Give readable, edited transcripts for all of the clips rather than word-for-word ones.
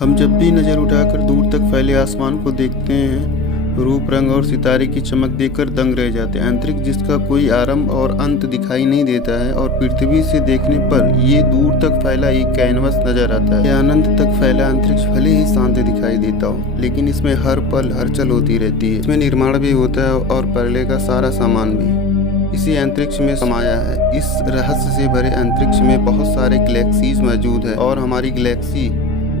हम जब भी नज़र उठाकर दूर तक फैले आसमान को देखते हैं, रूप रंग और सितारे की चमक देखकर दंग रह जाते हैं। अंतरिक्ष जिसका कोई आरंभ और अंत दिखाई नहीं देता है और पृथ्वी से देखने पर ये दूर तक फैला एक कैनवस नजर आता है। यह अनंत तक फैला अंतरिक्ष भले ही शांत दिखाई देता हो, लेकिन इसमें हर पल हलचल होती रहती है। इसमें निर्माण भी होता है और पहले का सारा सामान भी इसी अंतरिक्ष में समाया है। इस रहस्य से भरे अंतरिक्ष में बहुत सारे गैलेक्सीज मौजूद है और हमारी गैलेक्सी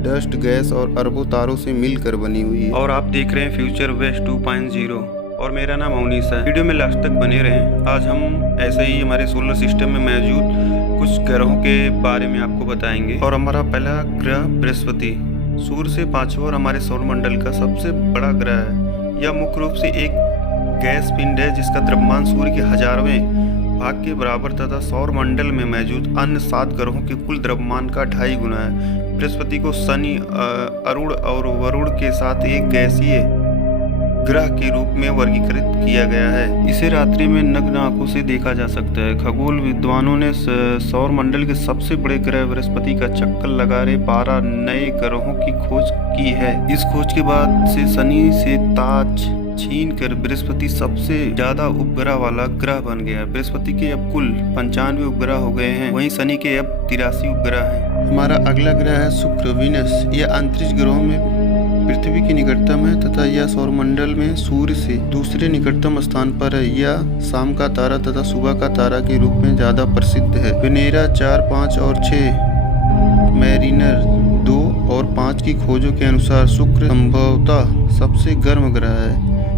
डस्ट, गैस और अरबों तारों से मिलकर बनी हुई है। और आप देख रहे हैं फ्यूचर वेस्ट 2.0 और मेरा नाम अवनीश है। वीडियो में लास्ट तक बने रहें। आज हम ऐसे ही हमारे सोलर सिस्टम में मौजूद कुछ ग्रहों के बारे में आपको बताएंगे। और हमारा पहला ग्रह बृहस्पति सूर्य से पांचवा और हमारे सौरमंडल का सबसे बड़ा ग्रह है। यह मुख्य रूप से एक गैस पिंड है जिसका द्रव्यमान सूर्य के 1000वें भाग के बराबर तथा सौरमंडल में मौजूद अन्य 7 ग्रहों के कुल द्रव्यमान का 2.5 गुना है। बृहस्पति को शनि, अरुण और वरुण के साथ एक गैसीय ग्रह के रूप में वर्गीकृत किया गया है। इसे रात्रि में नग्न आंखों से देखा जा सकता है। खगोल विद्वानों ने सौरमंडल के सबसे बड़े ग्रह बृहस्पति का चक्कर लगा रहे 12 नए ग्रहों की खोज की है। इस खोज के बाद से शनि से ताज छीन कर बृहस्पति सबसे ज्यादा उपग्रह वाला ग्रह बन गया। बृहस्पति के अब कुल 95 उपग्रह हो गए हैं, वहीं शनि के अब 83 उपग्रह हैं। हमारा अगला ग्रह है शुक्र, वीनस। यह अंतरिक्ष ग्रहों में पृथ्वी के निकटतम है तथा यह सौरमंडल में सूर्य से दूसरे निकटतम स्थान पर है। यह शाम का तारा तथा सुबह का तारा के रूप में ज्यादा प्रसिद्ध है। वेनेरा 4, 5 और 6, मैरिनर 2 और 5 की खोजों के अनुसार शुक्र संभवतः सबसे गर्म ग्रह है।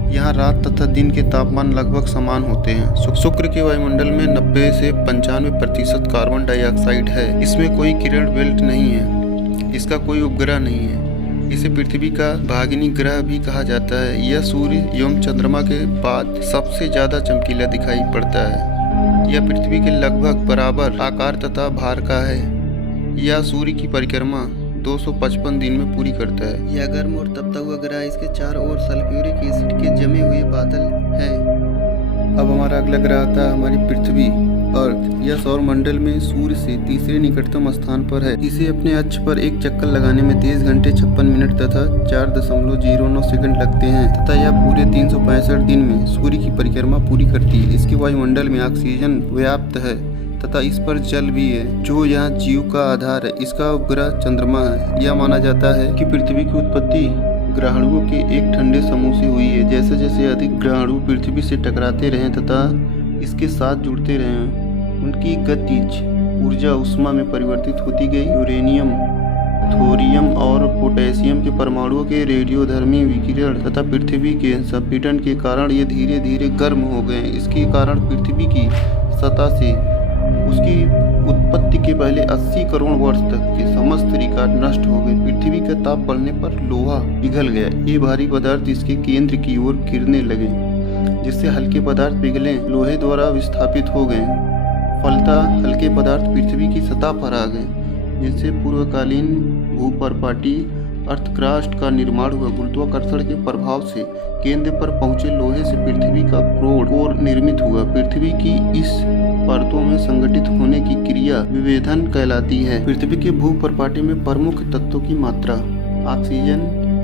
यहाँ रात तथा दिन के तापमान लगभग समान होते हैं। शुक्र के वायुमंडल में 90 से 95% कार्बन डाइऑक्साइड है। इसमें कोई किरण बेल्ट नहीं है। इसका कोई उपग्रह नहीं है। इसे पृथ्वी का भागिनी ग्रह भी कहा जाता है। यह सूर्य एवं चंद्रमा के बाद सबसे ज्यादा चमकीला दिखाई पड़ता है। यह पृथ्वी के लगभग बराबर आकार तथा भार का है। यह सूर्य की परिक्रमा 255 दिन में पूरी करता है। यह गर्म और तपता हुआ ग्रह, इसके चारों ओर सल्फ्यूरिक एसिड के जमे हुए बादल हैं। अब हमारा अगला ग्रह आता है हमारी पृथ्वी, अर्थ। यह सौरमंडल में सूर्य से तीसरे निकटतम स्थान पर है। इसे अपने अक्ष पर एक चक्कर लगाने में 23 घंटे 56 मिनट तथा 4.09 सेकंड लगते हैं तथा यह पूरे 365 दिन में सूर्य की परिक्रमा पूरी करती है। इसके वायुमंडल में ऑक्सीजन व्याप्त है तथा इस पर जल भी है जो यहाँ जीव का आधार है। इसका उपग्रह चंद्रमा है। यह माना जाता है कि पृथ्वी की उत्पत्ति ग्रहाणुओं के एक ठंडे समूह से हुई है। जैसे जैसे अधिक ग्रहाणु पृथ्वी से टकराते रहे तथा इसके साथ जुड़ते रहे, उनकी गतिज ऊर्जा उष्मा में परिवर्तित होती गई। यूरेनियम, थोरियम और पोटेशियम के परमाणुओं के रेडियोधर्मी विकिरण तथा पृथ्वी के संपीड़न के कारण ये धीरे धीरे गर्म हो गए। इसके कारण पृथ्वी की सतह से उसकी उत्पत्ति के पहले 80 करोड़ वर्ष तक के समस्त रिकॉर्ड नष्ट हो गए। पृथ्वी का ताप बढ़ने पर लोहा पिघल गया। ये भारी पदार्थ इसके केंद्र की ओर गिरने लगे, जिससे हल्के पदार्थ पिघले लोहे द्वारा विस्थापित हो गए। फलतः हल्के पदार्थ पृथ्वी की सतह पर आ गए, जिससे पूर्वकालीन भूपर्पाटी अर्थक्रास्ट का निर्माण हुआ। गुरुत्वाकर्षण के प्रभाव से केंद्र पर पहुंचे लोहे से पृथ्वी का कोर निर्मित हुआ। पृथ्वी की इस परतों में संगठित होने की क्रिया विभेदन कहलाती है। पृथ्वी के भूपर्पाटी में प्रमुख तत्वों की मात्रा: ऑक्सीजन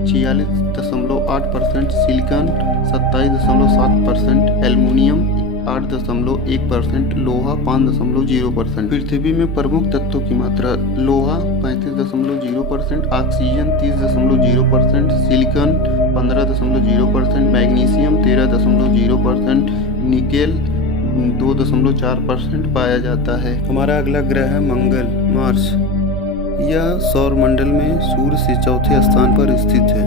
46.8%, सिलिकॉन 27.7%, एल्युमिनियम 8.1%, लोहा 5.0%। पृथ्वी में प्रमुख तत्वों की मात्रा: लोहा 35.0%, ऑक्सीजन 30.0%, सिलिकॉन 15.0%, मैग्नीशियम 13.0%, निकेल 2.4% पाया जाता है। हमारा अगला ग्रह है मंगल, मार्स। यह सौरमंडल में सूर्य से चौथे स्थान पर स्थित है।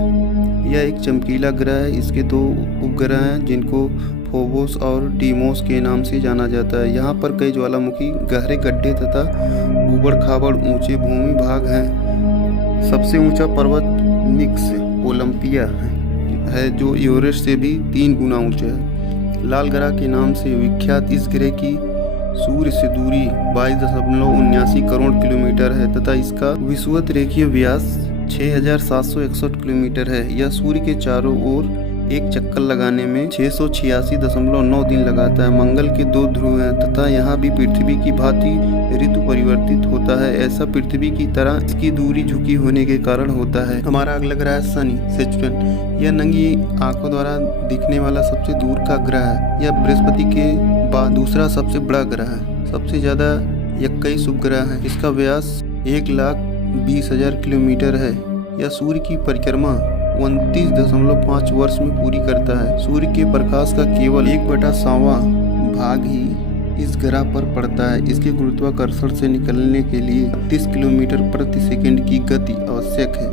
यह एक चमकीला ग्रह है। इसके 2 उपग्रह हैं जिनको फोबोस और डीमोस के नाम से जाना जाता है। यहाँ पर कई ज्वालामुखी, गहरे गड्ढे तथा ऊबड़ खाबड़ ऊंचे भूमि भाग हैं। सबसे ऊंचा पर्वत निक्स ओलंपिया है जो एवरेस्ट से भी 3 गुना ऊंचा है। लाल ग्रह के नाम से विख्यात इस ग्रह की सूर्य से दूरी 22.79 करोड़ किलोमीटर है तथा इसका विषुवत रेखीय व्यास 6761 किलोमीटर है। यह सूर्य के चारों ओर एक चक्कर लगाने में 686.9 दिन लगाता है। मंगल के 2 ध्रुव हैं तथा यहाँ भी पृथ्वी की भांति ऋतु परिवर्तित होता है। ऐसा पृथ्वी की तरह इसकी दूरी झुकी होने के कारण होता है। हमारा अगला ग्रह है शनि, सेचुरन। यह नंगी आंखों द्वारा दिखने वाला सबसे दूर का ग्रह है। यह बृहस्पति के बाद दूसरा सबसे बड़ा ग्रह है। सबसे ज्यादा 21 उपग्रह हैं। इसका व्यास 1,20,000 किलोमीटर है। यह सूर्य की परिक्रमा 29.5 वर्ष में पूरी करता है। सूर्य के प्रकाश का केवल 1/7वां भाग ही इस ग्रह पर पड़ता है। इसके गुरुत्वाकर्षण से निकलने के लिए 30 किलोमीटर प्रति सेकंड की गति आवश्यक है।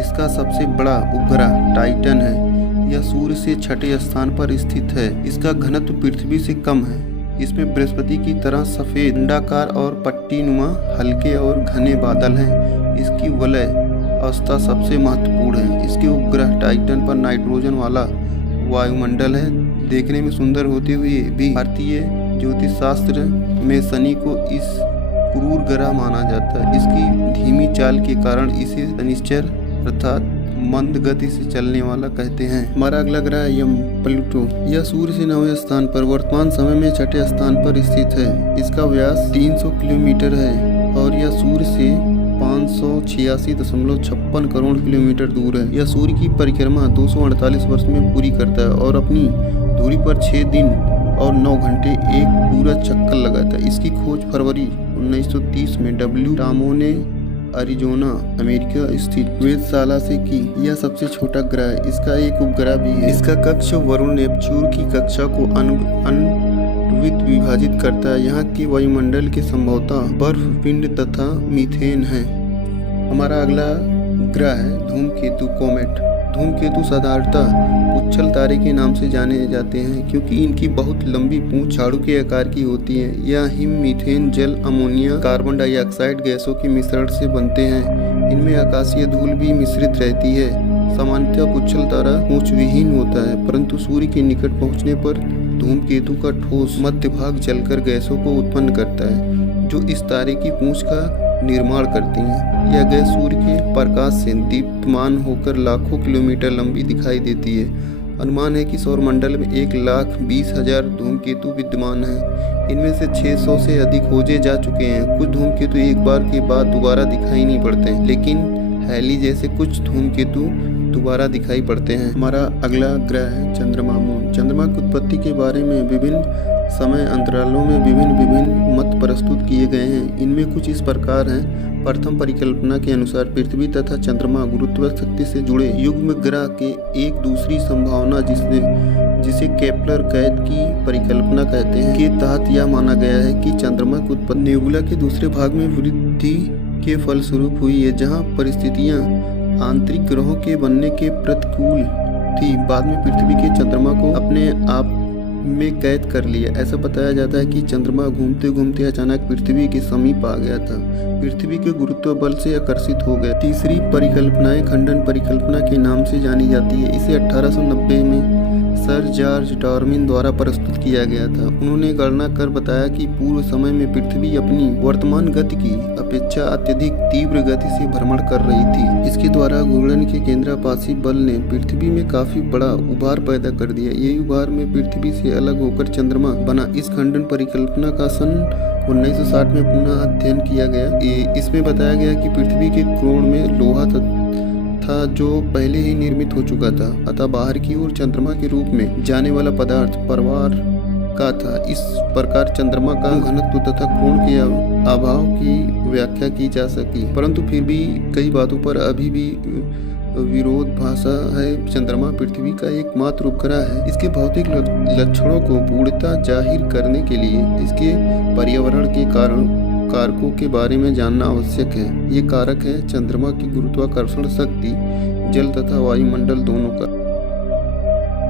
इसका सबसे बड़ा उपग्रह टाइटन है। यह सूर्य से 6ठे स्थान पर स्थित है। इसका घनत्व पृथ्वी से कम है। इसमें बृहस्पति की तरह सफेद अंडाकार और पट्टीनुमा हल्के और घने बादल हैं। इसकी वलय अवस्था सबसे महत्वपूर्ण है। इसके उपग्रह टाइटन पर नाइट्रोजन वाला वायुमंडल है। देखने में सुंदर होते हुए भी भारतीय ज्योतिष शास्त्र में शनि को इस क्रूर ग्रह माना जाता है। इसकी धीमी चाल के कारण इसे शनिश्चर अर्थात मंद गति से चलने वाला कहते हैं। हमारा अगला ग्रह है यम, प्लूटो। यह सूर्य से 9वें स्थान पर वर्तमान समय में 6ठे स्थान पर स्थित है। इसका व्यास 300 किलोमीटर है और यह सूर्य से 586.56 करोड़ किलोमीटर दूर है। यह सूर्य की परिक्रमा 248 वर्ष में पूरी करता है और अपनी दूरी पर 6 दिन और 9 घंटे एक पूरा चक्कर लगाता है। इसकी खोज फरवरी 1930 में डब्ल्यू टामो ने अरिजोना, अमेरिका स्थित वेधशाला से की। यह सबसे छोटा ग्रह है। इसका एक उपग्रह भी है। इसका कक्ष वरुण नेपच्यून की कक्षा को विभाजित करता है। यहाँ के वायुमंडल के संभवतः बर्फ पिंड तथा मीथेन है। हमारा अगला ग्रह है धूमकेतु, कोमेट। धूमकेतु साधारणतः उच्छल तारे के नाम से जाने जाते हैं क्योंकि इनकी बहुत लंबी पूंछ झाड़ू के आकार की होती है। यह हिम, मीथेन, जल, अमोनिया, कार्बन डाइऑक्साइड गैसों के मिश्रण से बनते हैं। इनमें आकाशीय धूल भी मिश्रित रहती है। सामान्यतः उच्छल तारा पूंछ विहीन होता है, परंतु सूर्य के निकट पहुंचने पर धूमकेतु का ठोस मध्य भाग जलकर गैसों को उत्पन्न करता है जो इस तारे की पूंछ का निर्माण करती हैं। यह गैस सूर्य के प्रकाश से दीप्तमान होकर लाखों किलोमीटर लंबी दिखाई देती है। अनुमान है कि सौरमंडल में 1,20,000 धूमकेतु विद्यमान हैं। इनमें से 600 से अधिक खोजे जा चुके हैं। कुछ धूमकेतु एक बार के बाद दोबारा दिखाई नहीं पड़ते, लेकिन हैली जैसे कुछ धूमकेतु दोबारा दिखाई पड़ते हैं। हमारा अगला ग्रह है चंद्रमा, मून। चंद्रमा की उत्पत्ति के बारे में विभिन्न समय अंतरालों में विभिन्न मत प्रस्तुत किए गए हैं। इनमें कुछ इस प्रकार हैं। प्रथम परिकल्पना के अनुसार पृथ्वी तथा चंद्रमा गुरुत्व शक्ति से जुड़े युग्म ग्रह के एक दूसरी संभावना जिसे केपलर कैद की परिकल्पना कहते हैं के तहत यह माना गया है कि चंद्रमा की उत्पत्ति नेबुला के दूसरे भाग में वृद्धि के फलस्वरूप हुई है, जहाँ परिस्थितियां आंतरिक ग्रहों के बनने के प्रतिकूल थी। बाद में पृथ्वी के चंद्रमा को अपने आप में कैद कर लिया। ऐसा बताया जाता है कि चंद्रमा घूमते घूमते अचानक पृथ्वी के समीप आ गया था। पृथ्वी के गुरुत्व बल से आकर्षित हो गया। तीसरी परिकल्पना खंडन परिकल्पना के नाम से जानी जाती है। इसे 1890 में सर जॉर्ज डार्विन द्वारा प्रस्तुत किया गया था। उन्होंने गणना कर बताया कि पूर्व समय में पृथ्वी अपनी वर्तमान गति की अपेक्षा अत्यधिक तीव्र गति से भ्रमण कर रही थी। इसके द्वारा घूर्णन के केंद्रापाती बल ने पृथ्वी में काफी बड़ा उभार पैदा कर दिया। यही उभार में पृथ्वी से अलग होकर चंद्रमा बना। इस खंडन परिकल्पना का सन 1960 में पुनः अध्ययन किया गया। इसमें बताया गया कि पृथ्वी के कोण में लोहा था जो पहले ही निर्मित हो चुका था, अतः बाहर की ओर चंद्रमा के रूप में जाने वाला पदार्थ परवार का था। इस प्रकार चंद्रमा का घनत्व तथा कोण के अभाव की व्याख्या की जा सकी, परंतु फिर भी कई बातों पर अभी भी विरोधाभास है। चंद्रमा पृथ्वी का एकमात्र उपग्रह है। इसके भौतिक लक्षणों को पूर्णतः जाहिर करने के लिए इसके पर्यावरण के कारकों के बारे में जानना आवश्यक है। ये कारक है चंद्रमा की गुरुत्वाकर्षण शक्ति, जल तथा वायुमंडल दोनों का।